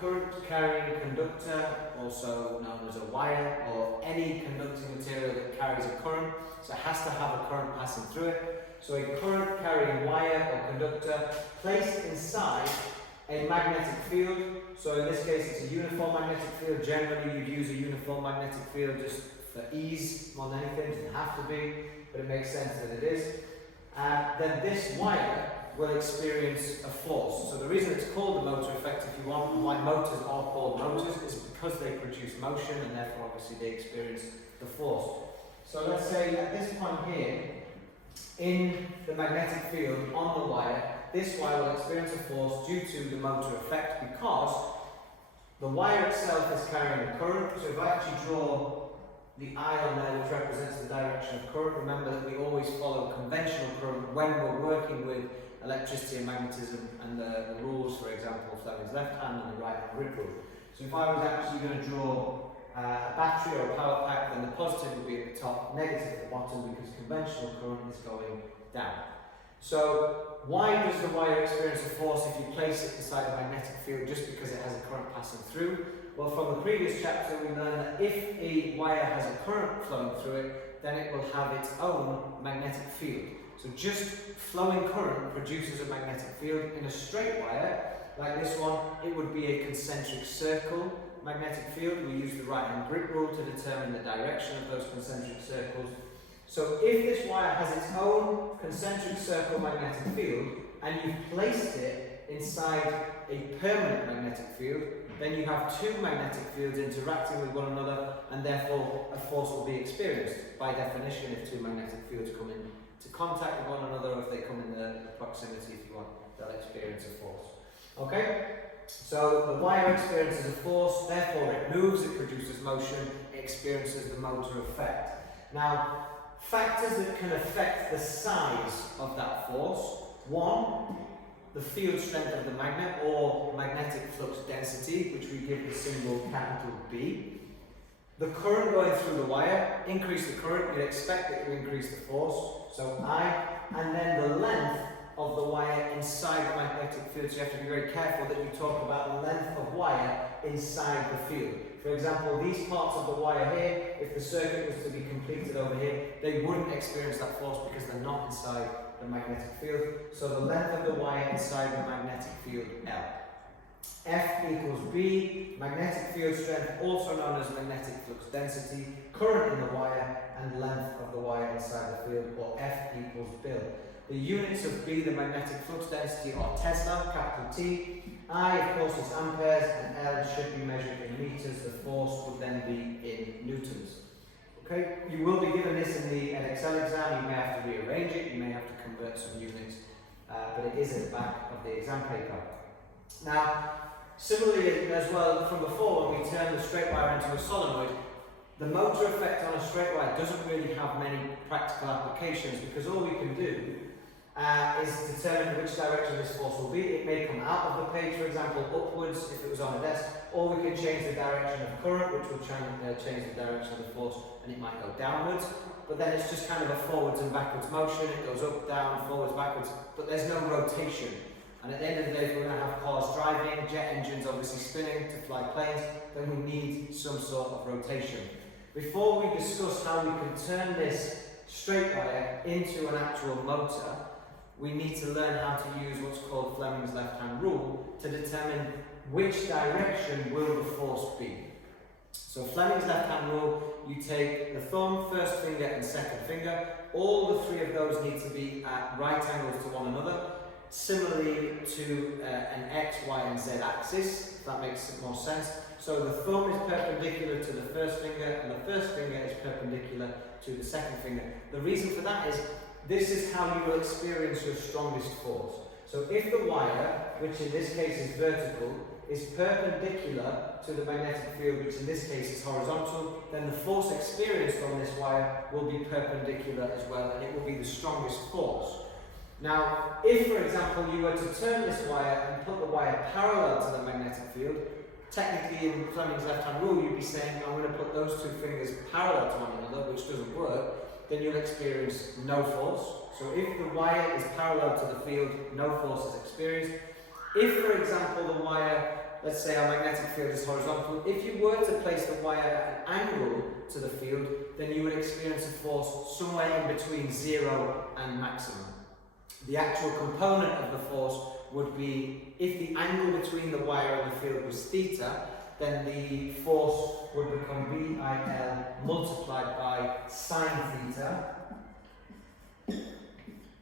current carrying conductor, also known as a wire, or any conducting material that carries a current, so it has to have a current passing through it. So a current carrying wire or conductor placed inside a magnetic field. So in this case it's a uniform magnetic field. Generally you'd use a uniform magnetic field just for ease more than anything. It doesn't have to be, but it makes sense that it is. Then this wire will experience a force. So the reason it's called the motor effect, if you want, why motors are called motors, is because they produce motion and therefore obviously they experience the force. So let's say at this point here, in the magnetic field on the wire, this wire will experience a force due to the motor effect because the wire itself is carrying a current. So if I actually draw the eye on there, which represents the direction of current, remember that we always follow conventional current when we're working with electricity and magnetism and the rules, for example, Fleming's left hand and the right hand grip rule. So if I was actually going to draw a battery or a power pack, then the positive would be at the top, negative at the bottom, because conventional current is going down. So why does the wire experience a force if you place it inside a magnetic field just because it has a current passing through? Well, from the previous chapter we learned that if a wire has a current flowing through it, then it will have its own magnetic field. So just flowing current produces a magnetic field. In a straight wire, like this one, it would be a concentric circle magnetic field. We use the right hand grip rule to determine the direction of those concentric circles. So if this wire has its own concentric circle magnetic field and you've placed it inside a permanent magnetic field, then you have two magnetic fields interacting with one another and therefore a force will be experienced. By definition, if two magnetic fields come into contact with one another, or if they come in the proximity, if you want, they'll experience a force. Okay? So the wire experiences a force, therefore it moves, it produces motion, it experiences the motor effect. Now, factors that can affect the size of that force: one, the field strength of the magnet, or magnetic flux density, which we give the symbol capital B. The current going through the wire, increase the current, you'd expect it to increase the force, so I, and then the length of the wire inside the magnetic field. So you have to be very careful that you talk about the length of wire inside the field. For example, these parts of the wire here, if the circuit was to be completed over here, they wouldn't experience that force because they're not inside the magnetic field. So the length of the wire inside the magnetic field, L. F equals B, magnetic field strength, also known as magnetic flux density, current in the wire, and length of the wire inside the field, or F equals Bill. The units of B, the magnetic flux density, are Tesla, capital T. I, of course, is amperes, and L should be measured in meters. The force would then be in newtons. Okay, you will be given this in the Excel exam. You may have to rearrange it, you may have to convert some units, but it is at the back of the exam paper. Now, similarly as well from before, when we turn the straight wire into a solenoid, the motor effect on a straight wire doesn't really have many practical applications, because all we can do is determine which direction this force will be. It may come out of the page, for example, upwards if it was on a desk, or we can change the direction of current, which will change the direction of the force, and it might go downwards. But then it's just kind of a forwards and backwards motion. It goes up, down, forwards, backwards, but there's no rotation. And at the end of the day, if we're going to have cars driving, jet engines obviously spinning to fly planes, then we need some sort of rotation. Before we discuss how we can turn this straight wire into an actual motor, we need to learn how to use what's called Fleming's left-hand rule to determine which direction will the force be. So Fleming's left-hand rule, you take the thumb, first finger and second finger. All the three of those need to be at right angles to one another, similarly to an X, Y and Z axis, if that makes more sense. So the thumb is perpendicular to the first finger and the first finger is perpendicular to the second finger. The reason for that is this is how you will experience your strongest force. So if the wire, which in this case is vertical, is perpendicular to the magnetic field, which in this case is horizontal, then the force experienced on this wire will be perpendicular as well, and it will be the strongest force. Now, if for example you were to turn this wire and put the wire parallel to the magnetic field, technically in Fleming's left-hand rule you'd be saying, I'm going to put those two fingers parallel to one another, which doesn't work. Then you'll experience no force. So if the wire is parallel to the field, no force is experienced. If, for example, the wire let's say our magnetic field is horizontal. If you were to place the wire at an angle to the field, then you would experience a force somewhere in between 0 and maximum. The actual component of the force would be, if the angle between the wire and the field was theta, then the force would become BIL multiplied by sine theta.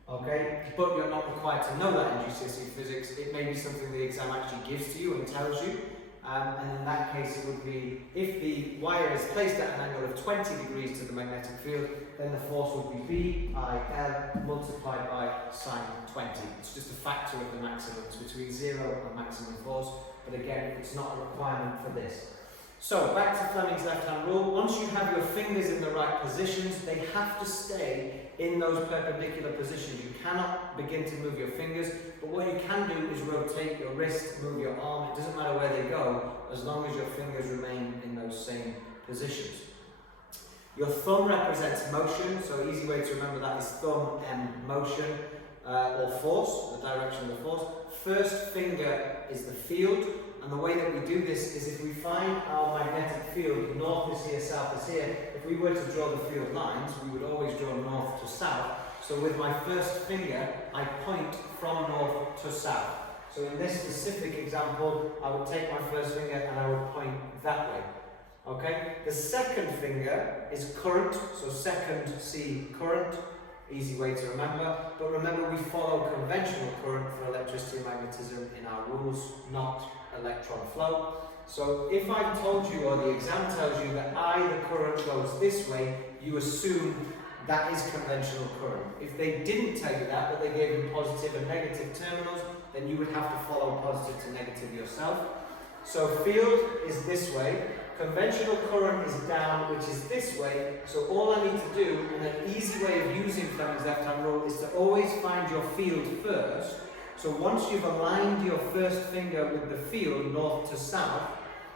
Okay, but you're not required to know that in GCSE physics. It may be something the exam actually gives to you and tells you. And in that case, it would be, if the wire is placed at an angle of 20 degrees to the magnetic field, then the force would be BIL multiplied by sine 20. It's just a factor of the maximums between 0 and maximum force, but again, it's not a requirement for this. So, back to Fleming's left-hand rule. Once you have your fingers in the right positions, they have to stay in those perpendicular positions. You cannot begin to move your fingers, but what you can do is rotate your wrist, move your arm. It doesn't matter where they go, as long as your fingers remain in those same positions. Your thumb represents motion, so an easy way to remember that is thumb and motion, or force, the direction of the force. First finger is the field. And the way that we do this is if we find our magnetic field, north is here, south is here, if we were to draw the field lines, we would always draw north to south. So with my first finger, I point from north to south. So in this specific example, I would take my first finger and I would point that way. Okay? The second finger is current, so second C current, easy way to remember. But remember, we follow conventional current for electricity and magnetism in our rules, not electron flow. So if I've told you, or the exam tells you, that the current goes this way, you assume that is conventional current. If they didn't tell you that, but they gave you positive and negative terminals, then you would have to follow positive to negative yourself. So field is this way, conventional current is down, which is this way. So all I need to do, and an easy way of using Fleming's left-hand rule, is to always find your field first. So once you've aligned your first finger with the field north to south,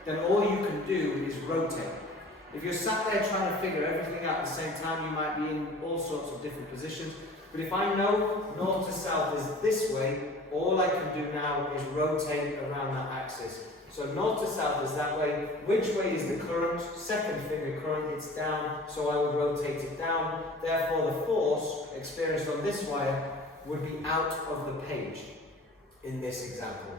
then all you can do is rotate. If you're sat there trying to figure everything out at the same time, you might be in all sorts of different positions. But if I know north to south is this way, all I can do now is rotate around that axis. So north to south is that way. Which way is the current? Second finger current, it's down, so I would rotate it down. Therefore the force experienced on this wire would be out of the page in this example.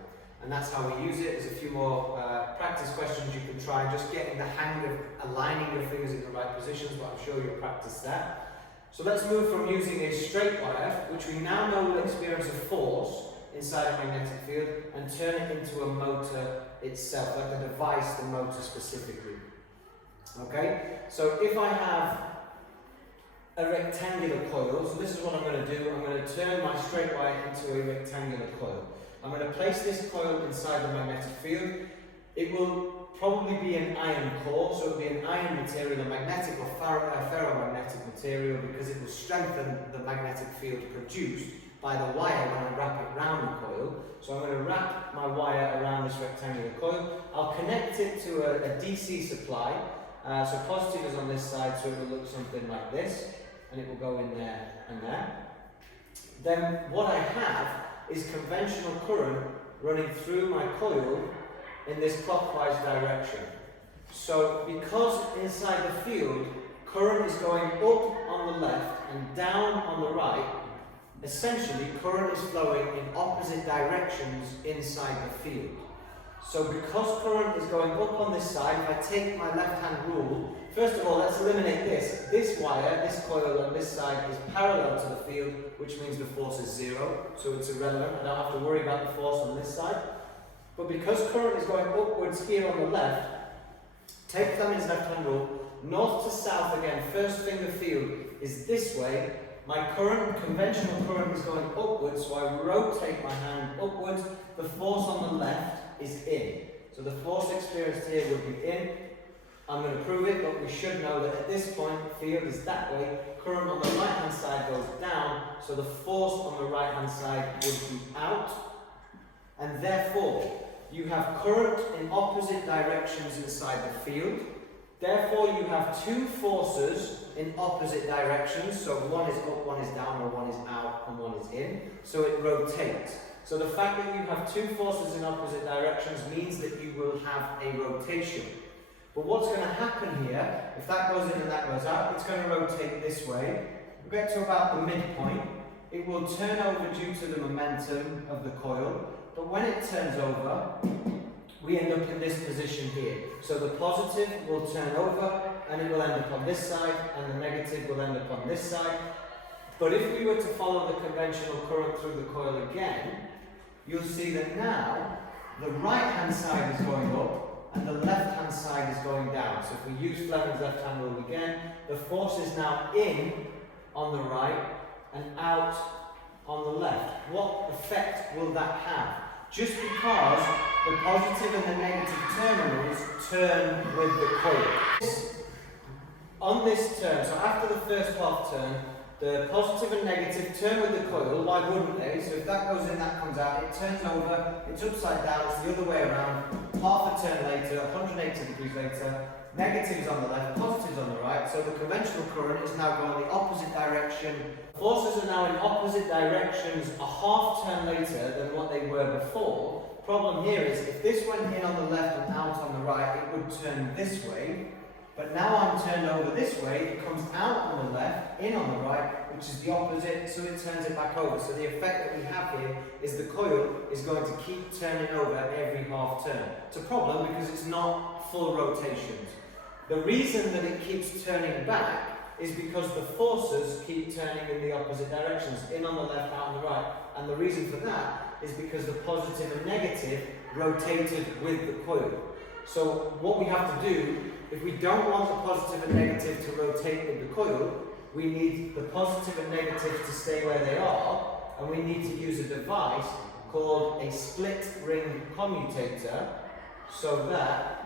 And that's how we use it. There's a few more practice questions you can try, just getting the hang of aligning your fingers in the right positions, but I'm sure you'll practice that. So let's move from using a straight wire, which we now know will experience a force inside a magnetic field, and turn it into a motor itself, like the device, the motor specifically. Okay, so if I have a rectangular coil, so this is what I'm going to do. I'm going to turn my straight wire into a rectangular coil. I'm going to place this coil inside the magnetic field. It will probably be an iron core, so it will be an iron material, a magnetic or ferromagnetic material, because it will strengthen the magnetic field produced by the wire when I wrap it around the coil. So I'm going to wrap my wire around this rectangular coil. I'll connect it to a DC supply. So positive is on this side, so it will look something like this, and it will go in there and there. Then what I have is conventional current running through my coil in this clockwise direction. So because inside the field, current is going up on the left and down on the right, essentially current is flowing in opposite directions inside the field. So because current is going up on this side, if I take my left-hand rule, first of all, let's eliminate this. This wire, this coil on this side is parallel to the field, which means the force is 0, so it's irrelevant. I don't have to worry about the force on this side. But because current is going upwards here on the left, take Fleming's left-hand rule, north to south again, first finger field is this way. My current, conventional current is going upwards, so I rotate my hand upwards. The force on the left is in. So the force experienced here would be in. I'm going to prove it, but we should know that at this point, the field is that way. Current on the right-hand side goes down, so the force on the right-hand side would be out. And therefore, you have current in opposite directions inside the field. Therefore, you have two forces in opposite directions. So one is up, one is down, or one is out, and one is in. So it rotates. So the fact that you have two forces in opposite directions means that you will have a rotation. But what's going to happen here, if that goes in and that goes out, it's going to rotate this way. We'll get to about the midpoint. It will turn over due to the momentum of the coil, but when it turns over, we end up in this position here. So the positive will turn over and it will end up on this side, and the negative will end up on this side. But if we were to follow the conventional current through the coil again, you'll see that now the right hand side is going up and the left hand side is going down. So if we use Fleming's left hand rule again, the force is now in on the right and out on the left. What effect will that have? Just because the positive and the negative terminals turn with the coil. On this turn, so after the first half turn, the positive and negative turn with the coil. Why wouldn't they? So if that goes in, that comes out, it turns over, it's upside down, it's the other way around. Half a turn later, 180 degrees later, negative is on the left, positive is on the right, so the conventional current is now going the opposite direction. Forces are now in opposite directions a half turn later than what they were before. Problem here is, if this went in on the left and out on the right, it would turn this way. But now I'm turned over this way, it comes out on the left, in on the right, which is the opposite, so it turns it back over. So the effect that we have here is the coil is going to keep turning over every half turn. It's a problem because it's not full rotations. The reason that it keeps turning back is because the forces keep turning in the opposite directions, in on the left, out on the right. And the reason for that is because the positive and negative rotated with the coil. So what we have to do, if we don't want the positive and negative to rotate with the coil, we need the positive and negative to stay where they are, and we need to use a device called a split ring commutator so that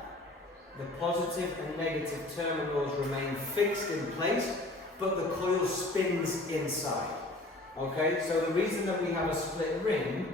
the positive and negative terminals remain fixed in place, but the coil spins inside. Okay, so the reason that we have a split ring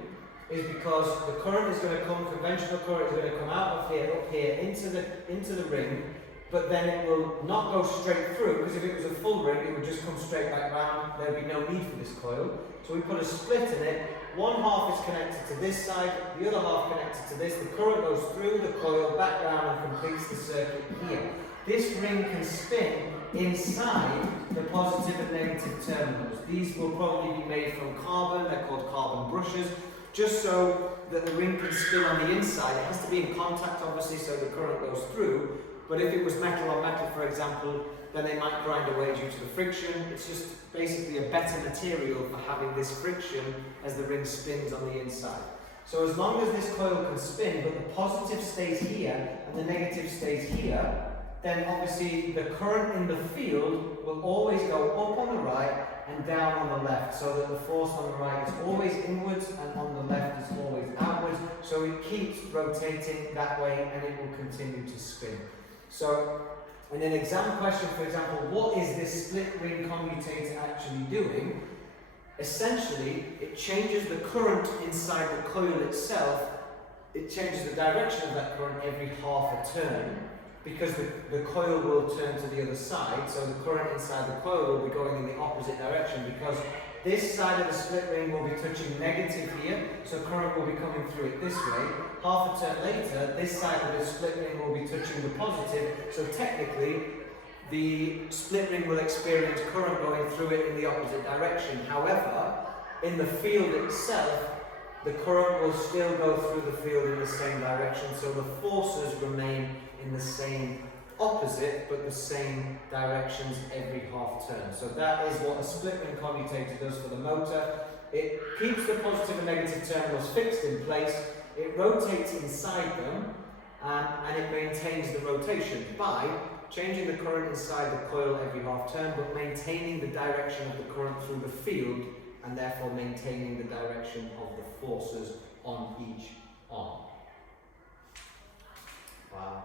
is because the current is going to come, conventional current is going to come out of here, up here, into the ring, but then it will not go straight through, because if it was a full ring, it would just come straight back round, there would be no need for this coil. So we put a split in it, one half is connected to this side, the other half connected to this, the current goes through the coil, back round and completes the circuit here. This ring can spin inside the positive and negative terminals. These will probably be made from carbon, they're called carbon brushes, just so that the ring can spin on the inside. It has to be in contact obviously so the current goes through, but if it was metal on metal for example, then they might grind away due to the friction. It's just basically a better material for having this friction as the ring spins on the inside. So as long as this coil can spin, but the positive stays here and the negative stays here, then obviously the current in the field will always go up on the right and down on the left, so that the force on the right is always inwards and on the left is always outwards, so it keeps rotating that way and it will continue to spin. So in an exam question, for example, what is this split ring commutator actually doing? Essentially, it changes the current inside the coil itself. It changes the direction of that current every half a turn, because the coil will turn to the other side, so the current inside the coil will be going in the opposite direction, because this side of the split ring will be touching negative here, so current will be coming through it this way. Half a turn later, this side of the split ring will be touching the positive, so technically the split ring will experience current going through it in the opposite direction. However, in the field itself, the current will still go through the field in the same direction, so the forces remain in the same opposite but the same directions every half turn. So that is what a split ring commutator does for the motor. It keeps the positive and negative terminals fixed in place, it rotates inside them, and it maintains the rotation by changing the current inside the coil every half turn, but maintaining the direction of the current through the field, and therefore maintaining the direction of the forces on each arm. Wow.